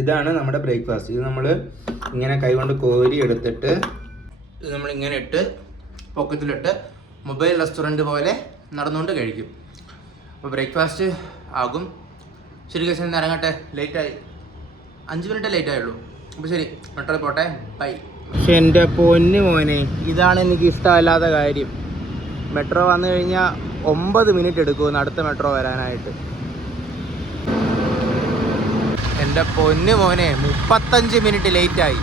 ഇതാണ് നമ്മുടെ ബ്രേക്ക്ഫാസ്റ്റ്. ഇത് നമ്മൾ ഇങ്ങനെ കൈകൊണ്ട് കോരി എടുത്തിട്ട് ഇത് നമ്മളിങ്ങനെ ഇട്ട് പോക്കറ്റിലിട്ട് മൊബൈൽ റെസ്റ്റോറൻറ്റ് പോലെ നടന്നുകൊണ്ട് കഴിക്കും. അപ്പോൾ ബ്രേക്ക്ഫാസ്റ്റ് ആകും. ശരി കേസ് ഇന്ന് ഇറങ്ങട്ടെ, ലേറ്റായി, 5 മിനിറ്റ് ലേറ്റായുള്ളൂ. അപ്പോൾ ശരി, മെട്രോയിൽ പോട്ടെ, ബൈ. പക്ഷെ എൻ്റെ പൊന്നു മോനെ, ഇതാണ് എനിക്ക് ഇഷ്ടമല്ലാത്ത കാര്യം. മെട്രോ വന്നു കഴിഞ്ഞാൽ 9 മിനിറ്റ് എടുക്കുമെന്ന് അടുത്ത മെട്രോ വരാനായിട്ട്. എൻ്റെ പൊന്നു മോനെ 35 മിനിറ്റ് ലേറ്റായി.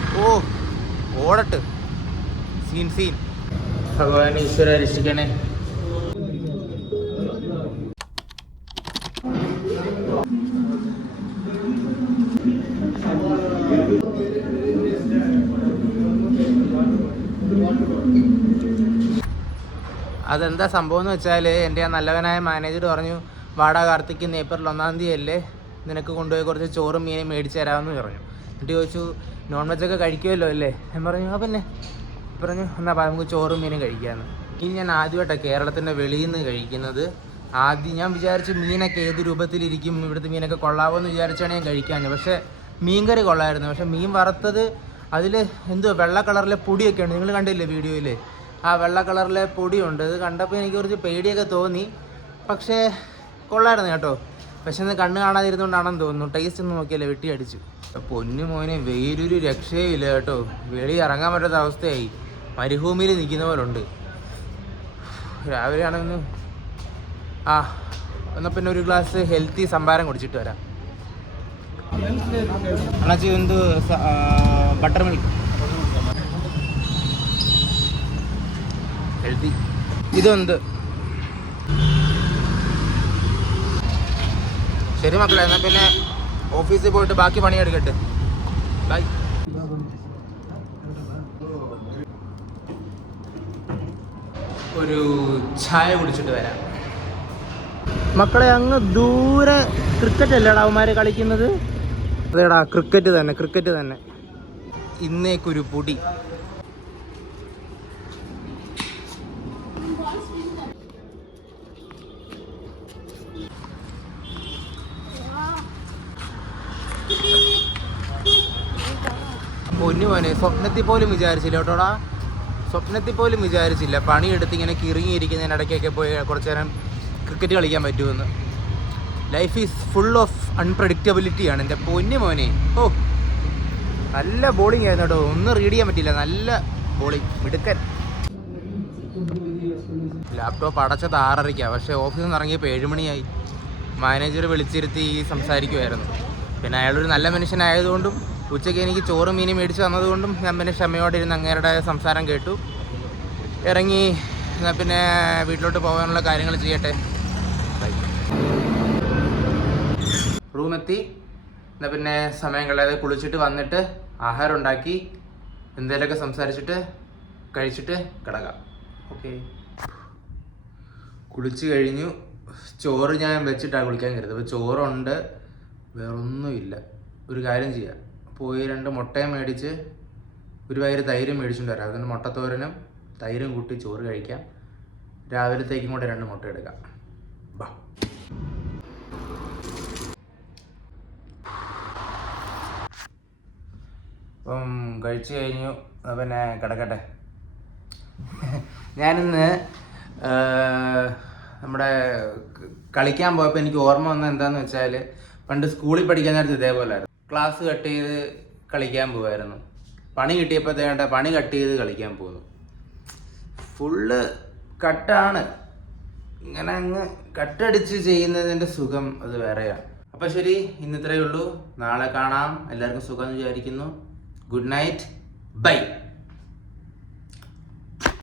ഓടട്ട് സീൻ. ഭഗവാൻ ഈശ്വര രക്ഷിക്കണേ. അതെന്താ സംഭവം എന്ന് വെച്ചാൽ എൻ്റെ ആ നല്ലവനായ മാനേജർ പറഞ്ഞു, വാടാ കാർത്തിക്, ഏപ്രിൽ 1 അല്ലേ, നിനക്ക് കൊണ്ടുപോയി കുറച്ച് ചോറും മീനും മേടിച്ച് തരാമെന്ന് പറഞ്ഞു. എന്നിട്ട് ചോദിച്ചു, നോൺ വെജൊക്കെ കഴിക്കുമല്ലോ അല്ലേ? ഞാൻ പറഞ്ഞു ആ പിന്നെ. പറഞ്ഞു എന്നാൽ നമുക്ക് ചോറും മീനും കഴിക്കാമെന്ന്. ഇനി ഞാൻ ആദ്യമായിട്ടാണ് കേരളത്തിൻ്റെ വെളിയിൽ നിന്ന് കഴിക്കുന്നത്. ആദ്യം ഞാൻ വിചാരിച്ചു മീനൊക്കെ ഏത് രൂപത്തിലിരിക്കും, ഇവിടുത്തെ മീനൊക്കെ കൊള്ളാമോയെന്ന് വിചാരിച്ചാണ് ഞാൻ കഴിക്കാഞ്ഞത്. പക്ഷേ മീൻകറി കൊള്ളായിരുന്നു. പക്ഷേ മീൻ വറുത്തത് അതിൽ എന്തോ വെള്ള കളറിലെ പൊടിയൊക്കെ ഉണ്ട്. നിങ്ങൾ കണ്ടില്ലേ വീഡിയോയിൽ? ആ വെള്ള കളറിലെ പൊടിയുണ്ട്. ഇത് കണ്ടപ്പോൾ എനിക്ക് കുറച്ച് പേടിയൊക്കെ തോന്നി. പക്ഷേ കൊള്ളായിരുന്നു കേട്ടോ. പക്ഷെ ഇന്ന് കണ്ണ് കാണാതിരുന്നുകൊണ്ടാണെന്ന് തോന്നുന്നു. ടേസ്റ്റ് ഒന്നും നോക്കിയല്ലേ, വെട്ടി അടിച്ചു. പൊന്നു മോനെ, വെയിലൊരു രക്ഷയില്ല കേട്ടോ. വെളി ഇറങ്ങാൻ പറ്റാത്ത അവസ്ഥയായി. മരുഭൂമിയിൽ നിൽക്കുന്ന പോലെ ഉണ്ട്. രാവിലെ ആണെന്ന് എന്നാൽ പിന്നെ ഒരു ഗ്ലാസ് ഹെൽത്തി സംഭാരം കുടിച്ചിട്ട് വരാം. അണ്ണാച്ചി എന്ത് ബട്ടർ മിൽക്ക് ഹെൽത്തി. ഇതൊന്ത്. ശരി മക്കളെ, എന്നാൽ പിന്നെ ഓഫീസിൽ പോയിട്ട് ബാക്കി പണിയെടുക്കട്ടെ. ബൈ. ഒരു ചായ കുടിച്ചിട്ട് വരാം. മക്കളെ, അങ്ങ് ദൂരെ ക്രിക്കറ്റ് അല്ലേടാ അവന്മാർ കളിക്കുന്നത്? അതേടാ, ക്രിക്കറ്റ് തന്നെ. ഇന്നേക്കൊരു പൊടി. പൊന്നു മോനെ, സ്വപ്നത്തിൽ പോലും വിചാരിച്ചില്ല കേട്ടോടാ. സ്വപ്നത്തിൽ പോലും വിചാരിച്ചില്ല പണിയെടുത്ത് ഇങ്ങനെ കിറങ്ങിയിരിക്കുന്നതിനിടയ്ക്കൊക്കെ പോയി കുറച്ച് നേരം ക്രിക്കറ്റ് കളിക്കാൻ പറ്റുമെന്ന്. ലൈഫ് ഈസ് ഫുൾ ഓഫ് അൺപ്രഡിക്റ്റബിലിറ്റിയാണ് എൻ്റെ പൊന്നു മോനെ. നല്ല ബോളിംഗ് ആയിരുന്നു കേട്ടോ. ഒന്നും റീഡ് ചെയ്യാൻ പറ്റില്ല. നല്ല ബോളിംഗ്, മിടുക്കൻ. ലാപ്ടോപ്പ് അടച്ചത് 6:30, പക്ഷേ ഓഫീസിൽ നിന്ന് ഇറങ്ങിയപ്പോൾ 7 മണിയായി. മാനേജർ വിളിച്ചിരുത്തി സംസാരിക്കുമായിരുന്നു. പിന്നെ അയാളൊരു നല്ല മനുഷ്യനായതുകൊണ്ടും ഉച്ചയ്ക്ക് എനിക്ക് ചോറും മീനും മേടിച്ച് തന്നതുകൊണ്ടും ഞാൻ പിന്നെ ക്ഷമയോടെ ഇരുന്ന് അങ്ങേരുടെ സംസാരം കേട്ടു. ഇറങ്ങി. എന്നാൽ പിന്നെ വീട്ടിലോട്ട് പോകാനുള്ള കാര്യങ്ങൾ ചെയ്യട്ടെ. റൂമെത്തി. എന്നാൽ പിന്നെ സമയം കളയാതെ കുളിച്ചിട്ട് വന്നിട്ട് ആഹാരം ഉണ്ടാക്കി എന്തെങ്കിലുമൊക്കെ സംസാരിച്ചിട്ട് കഴിച്ചിട്ട് കിടക്കാം. ഓക്കെ. കുളിച്ച് കഴിഞ്ഞു. ചോറ് ഞാൻ വെച്ചിട്ടാണ് കുളിക്കാൻ കരുതുന്നത്. അപ്പോൾ ചോറുണ്ട്, വേറൊന്നുമില്ല. ഒരു കാര്യം ചെയ്യാം, പോയി 2 മുട്ടയും മേടിച്ച് ഒരു വയറ് തൈരും മേടിച്ചുകൊണ്ട് വരാം. അതിന് മുട്ടത്തോരനും തൈരും കൂട്ടി ചോറ് കഴിക്കാം. രാവിലത്തേക്കും കൂടെ 2 മുട്ട എടുക്കാം. ബാ. അപ്പം കഴിച്ചു കഴിഞ്ഞു. പിന്നെ കിടക്കട്ടെ. ഞാനിന്ന് നമ്മുടെ കളിക്കാൻ പോയപ്പോൾ എനിക്ക് ഓർമ്മ വന്നത് എന്താണെന്ന് വെച്ചാൽ, പണ്ട് സ്കൂളിൽ പഠിക്കാൻ നേരത്ത് ഇതേപോലെയായിരുന്നു. ക്ലാസ് കട്ട് ചെയ്ത് കളിക്കാൻ പോകുമായിരുന്നു. പണി കിട്ടിയപ്പോൾ വേണ്ട, പണി കട്ട് ചെയ്ത് കളിക്കാൻ പോകുന്നു. ഫുള്ള് കട്ടാണ്. ഇങ്ങനെ അങ്ങ് കട്ടടിച്ച് ചെയ്യുന്നതിൻ്റെ സുഖം അത് വേറെയാണ്. അപ്പോൾ ശരി, ഇന്ന് ഇത്രയേ ഉള്ളൂ. നാളെ കാണാം. എല്ലാവർക്കും സുഖം എന്ന് വിചാരിക്കുന്നു. Good night, by.